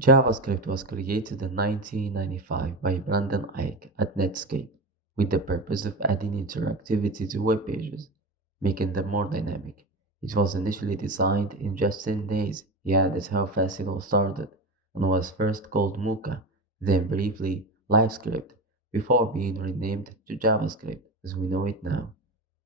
JavaScript was created in 1995 by Brandon Ike at Netscape with the purpose of adding interactivity to web pages, making them more dynamic. It was initially designed in just 10 days, yeah, that's how fast it all started, and was first called Muka, then briefly LiveScript, before being renamed to JavaScript as we know it now.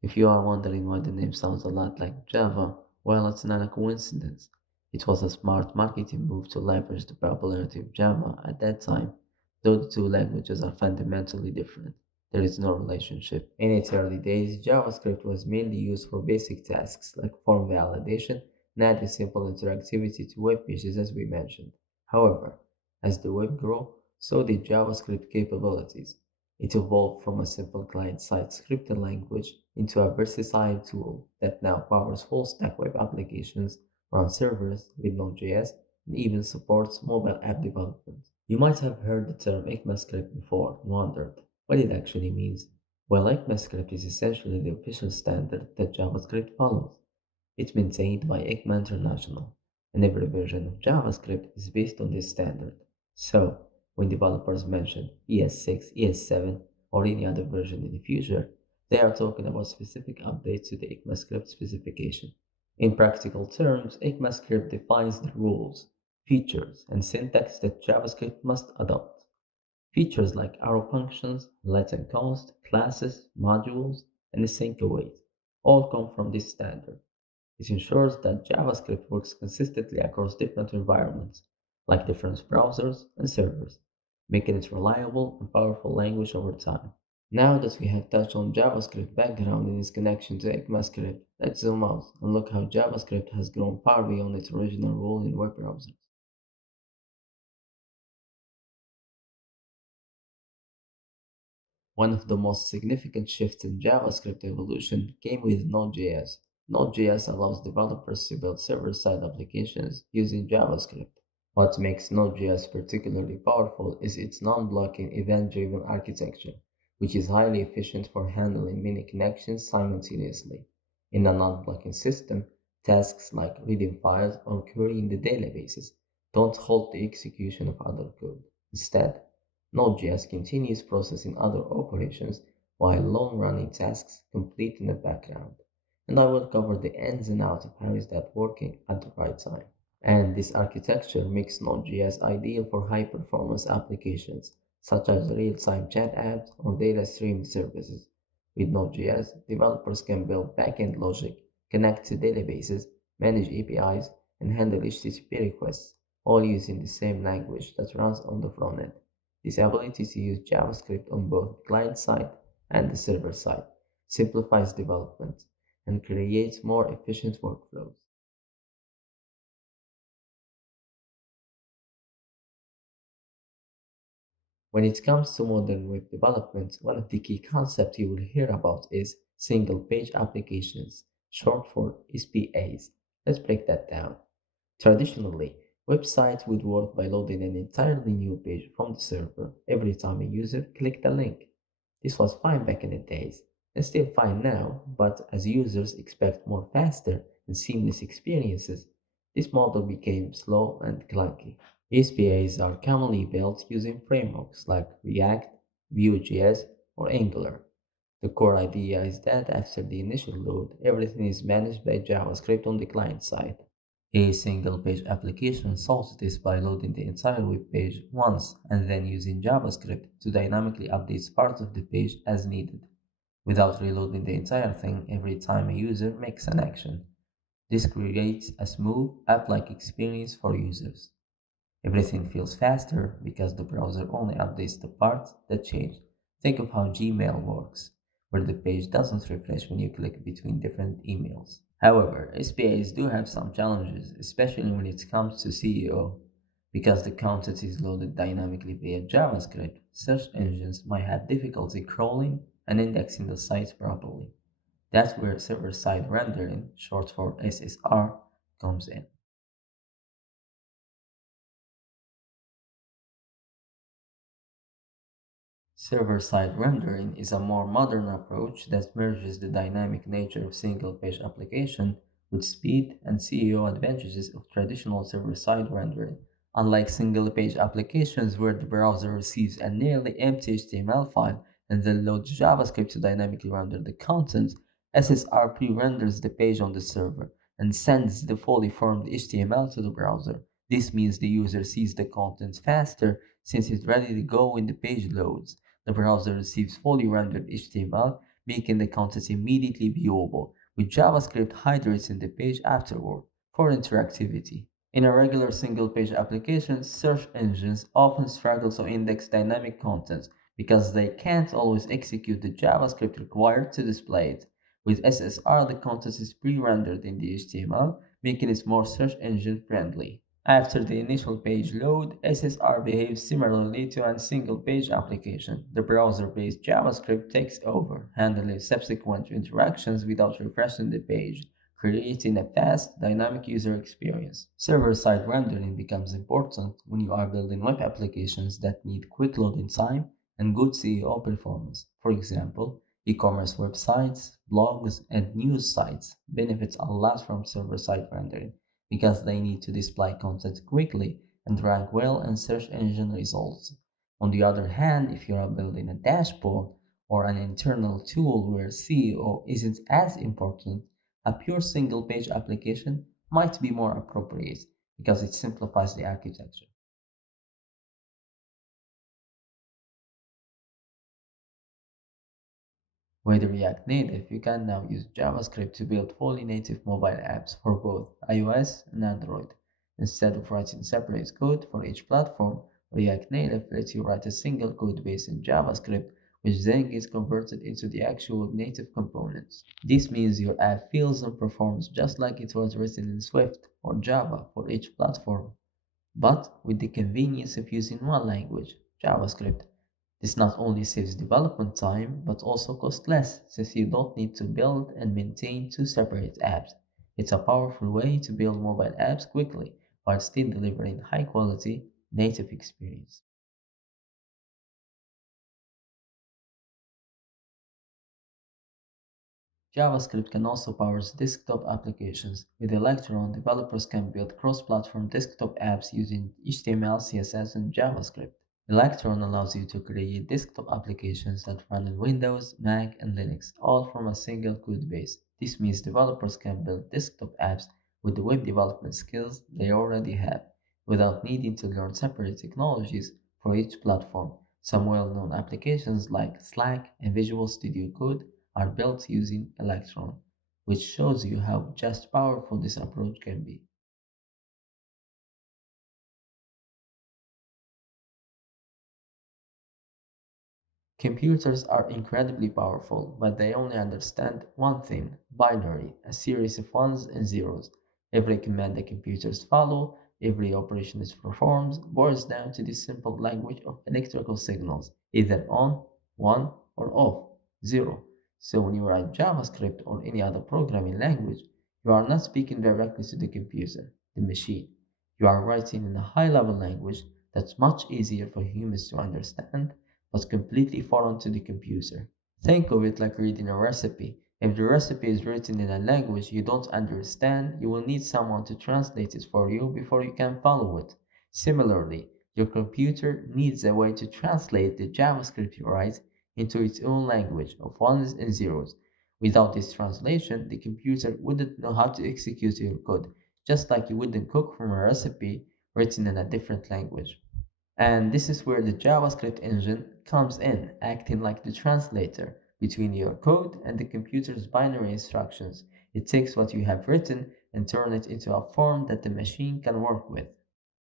If you are wondering why the name sounds a lot like Java, well, it's not a coincidence. It was a smart marketing move to leverage the popularity of Java at that time, though the two languages are fundamentally different. There is no relationship. In its early days, JavaScript was mainly used for basic tasks like form validation and adding simple interactivity to web pages, as we mentioned. However, as the web grew, so did JavaScript capabilities. It evolved from a simple client-side scripting language into a versatile tool that now powers full-stack web applications, runs servers with Node.js, and even supports mobile app development. You might have heard the term ECMAScript before and wondered what it actually means. Well, ECMAScript is essentially the official standard that JavaScript follows. It's maintained by ECMA International, and every version of JavaScript is based on this standard. So, when developers mention ES6, ES7, or any other version in the future, they are talking about specific updates to the ECMAScript specification. In practical terms, ECMAScript defines the rules, features, and syntax that JavaScript must adopt. Features like arrow functions, let and const, classes, modules, and async await all come from this standard. It ensures that JavaScript works consistently across different environments, like different browsers and servers, making it reliable and powerful language over time. Now that we have touched on JavaScript background and its connection to ECMAScript, let's zoom out and look how JavaScript has grown far beyond its original role in web browsers. One of the most significant shifts in JavaScript evolution came with Node.js. Node.js allows developers to build server-side applications using JavaScript. What makes Node.js particularly powerful is its non-blocking event-driven architecture, which is highly efficient for handling many connections simultaneously. In a non-blocking system, tasks like reading files or querying the databases don't halt the execution of other code. Instead, Node.js continues processing other operations while long-running tasks complete in the background. And I will cover the ins and outs of how is that working at the right time. And this architecture makes Node.js ideal for high-performance applications, such as real-time chat apps or data streaming services. With Node.js, developers can build backend logic, connect to databases, manage APIs, and handle HTTP requests, all using the same language that runs on the front end. This ability to use JavaScript on both the client side and the server side simplifies development and creates more efficient workflows. When it comes to modern web development, one of the key concepts you will hear about is single page applications, short for SPAs. Let's break that down. Traditionally, websites would work by loading an entirely new page from the server every time a user clicked a link. This was fine back in the days, and still fine now, but as users expect more faster and seamless experiences, this model became slow and clunky. SPAs are commonly built using frameworks like React, Vue.js, or Angular. The core idea is that after the initial load, everything is managed by JavaScript on the client side. A single page application solves this by loading the entire web page once and then using JavaScript to dynamically update parts of the page as needed, without reloading the entire thing every time a user makes an action. This creates a smooth, app-like experience for users. Everything feels faster because the browser only updates the parts that change. Think of how Gmail works, where the page doesn't refresh when you click between different emails. However, SPAs do have some challenges, especially when it comes to SEO. Because the content is loaded dynamically via JavaScript, search engines might have difficulty crawling and indexing the sites properly. That's where server-side rendering, short for SSR, comes in. Server-side rendering is a more modern approach that merges the dynamic nature of single-page application with speed and SEO advantages of traditional server-side rendering. Unlike single-page applications where the browser receives a nearly empty HTML file and then loads JavaScript to dynamically render the content, SSR pre-renders the page on the server and sends the fully formed HTML to the browser. This means the user sees the content faster since it's ready to go when the page loads. The browser receives fully rendered HTML, making the content immediately viewable, with JavaScript hydrating the page afterward for interactivity. In a regular single-page application, search engines often struggle to index dynamic content because they can't always execute the JavaScript required to display it. With SSR, the content is pre-rendered in the HTML, making it more search engine friendly. After the initial page load, SSR behaves similarly to a single-page application. The browser-based JavaScript takes over, handling subsequent interactions without refreshing the page, creating a fast, dynamic user experience. Server-side rendering becomes important when you are building web applications that need quick loading time and good SEO performance. For example, e-commerce websites, blogs, and news sites benefit a lot from server-side rendering because they need to display content quickly and rank well in search engine results. On the other hand, if you are building a dashboard or an internal tool where SEO isn't as important, a pure single page application might be more appropriate because it simplifies the architecture. With React Native, you can now use JavaScript to build fully native mobile apps for both iOS and Android. Instead of writing separate code for each platform, React Native lets you write a single code base in JavaScript, which then gets converted into the actual native components. This means your app feels and performs just like it was written in Swift or Java for each platform, but with the convenience of using one language, JavaScript. This not only saves development time, but also costs less since you don't need to build and maintain two separate apps. It's a powerful way to build mobile apps quickly while still delivering high quality native experience. JavaScript can also power desktop applications. With Electron, developers can build cross-platform desktop apps using HTML, CSS, and JavaScript. Electron allows you to create desktop applications that run on Windows, Mac, and Linux, all from a single code base. This means developers can build desktop apps with the web development skills they already have, without needing to learn separate technologies for each platform. Some well-known applications like Slack and Visual Studio Code are built using Electron, which shows you how just powerful this approach can be. Computers are incredibly powerful, but they only understand one thing: binary, a series of ones and zeros. Every command the computers follow, every operation it performs, boils down to this simple language of electrical signals, either on, 1, or off, 0. So when you write JavaScript or any other programming language, you are not speaking directly to the computer, the machine. You are writing in a high-level language that's much easier for humans to understand but completely foreign to the computer. Think of it like reading a recipe. If the recipe is written in a language you don't understand, you will need someone to translate it for you before you can follow it. Similarly, your computer needs a way to translate the JavaScript you write into its own language of ones and zeros. Without this translation, the computer wouldn't know how to execute your code, just like you wouldn't cook from a recipe written in a different language. And this is where the JavaScript engine comes in, acting like the translator between your code and the computer's binary instructions. It takes what you have written and turns it into a form that the machine can work with.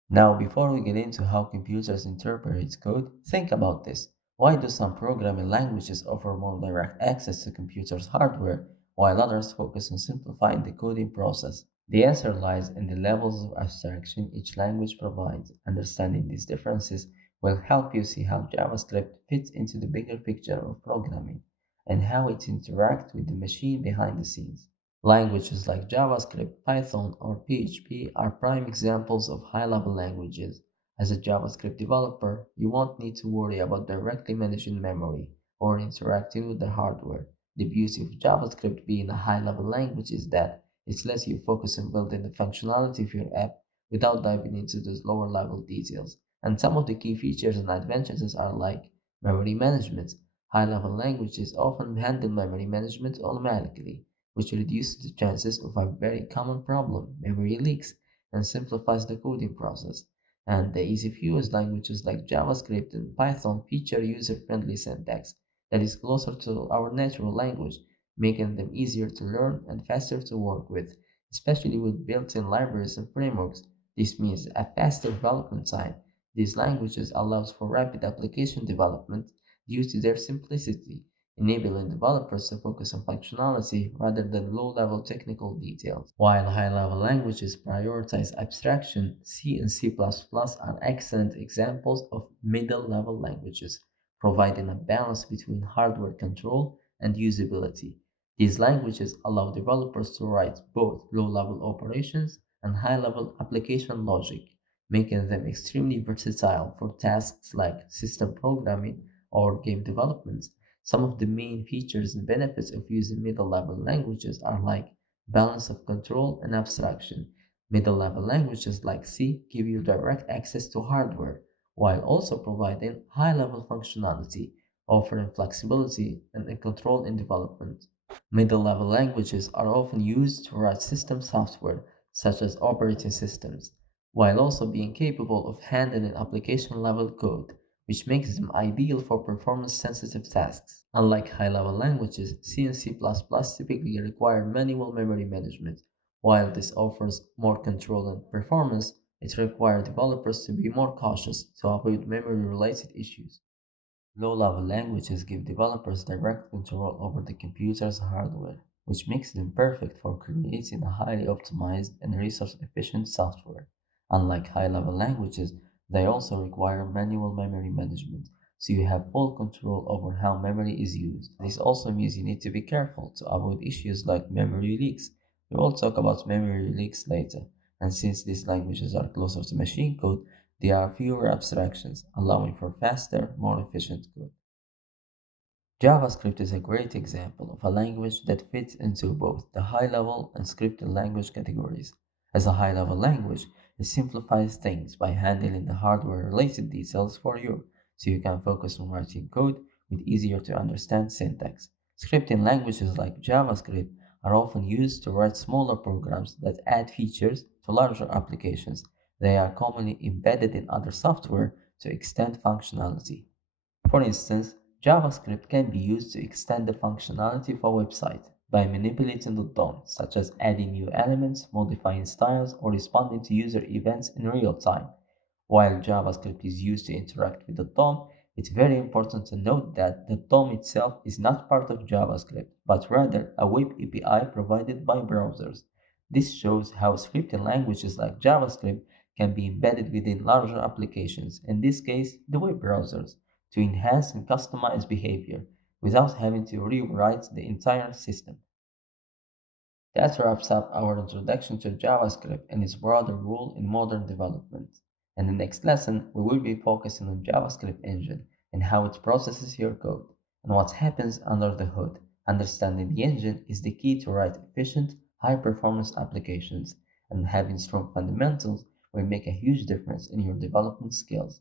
Now, before we get into how computers interpret code, think about this. Why do some programming languages offer more direct access to computers' hardware, while others focus on simplifying the coding process? The answer lies in the levels of abstraction each language provides. Understanding these differences will help you see how JavaScript fits into the bigger picture of programming and how it interacts with the machine behind the scenes. Languages like JavaScript, Python, or PHP are prime examples of high-level languages. As a JavaScript developer, you won't need to worry about directly managing memory or interacting with the hardware. The beauty of JavaScript being a high-level language is that it lets you focus on building the functionality of your app without diving into those lower level details. And some of the key features and advantages are like memory management. High level languages often handle memory management automatically, which reduces the chances of a very common problem, memory leaks, and simplifies the coding process. And the easy to use languages like JavaScript and Python feature user friendly syntax that is closer to our natural language, making them easier to learn and faster to work with, especially with built in libraries and frameworks. This means a faster development time. These languages allows for rapid application development due to their simplicity, enabling developers to focus on functionality rather than low-level technical details. While high-level languages prioritize abstraction, C and C++ are excellent examples of middle-level languages, providing a balance between hardware control and usability. These languages allow developers to write both low-level operations and high-level application logic, making them extremely versatile for tasks like system programming or game development. Some of the main features and benefits of using middle-level languages are like balance of control and abstraction. Middle-level languages like C give you direct access to hardware, while also providing high-level functionality, offering flexibility and control in development. Middle-level languages are often used to write system software, such as operating systems, while also being capable of handling application-level code, which makes them ideal for performance-sensitive tasks. Unlike high-level languages, C and C++ typically require manual memory management. While this offers more control and performance, it requires developers to be more cautious to avoid memory-related issues. Low-level languages give developers direct control over the computer's hardware, which makes them perfect for creating a highly optimized and resource-efficient software. Unlike high-level languages, they also require manual memory management, so you have full control over how memory is used. This also means you need to be careful to avoid issues like memory leaks. We will talk about memory leaks later, and since these languages are closer to machine code, there are fewer abstractions, allowing for faster, more efficient code. JavaScript is a great example of a language that fits into both the high-level and scripted language categories. As a high-level language, it simplifies things by handling the hardware-related details for you, so you can focus on writing code with easier to understand syntax. Scripting languages like JavaScript are often used to write smaller programs that add features to larger applications. They are commonly embedded in other software to extend functionality. For instance, JavaScript can be used to extend the functionality of a website by manipulating the DOM, such as adding new elements, modifying styles, or responding to user events in real time. While JavaScript is used to interact with the DOM, it's very important to note that the DOM itself is not part of JavaScript, but rather a web API provided by browsers. This shows how scripting languages like JavaScript can be embedded within larger applications, in this case, the web browsers, to enhance and customize behavior without having to rewrite the entire system. That wraps up our introduction to JavaScript and its broader role in modern development. In the next lesson, we will be focusing on JavaScript engine and how it processes your code and what happens under the hood. Understanding the engine is the key to write efficient, high-performance applications, and having strong fundamentals will make a huge difference in your development skills.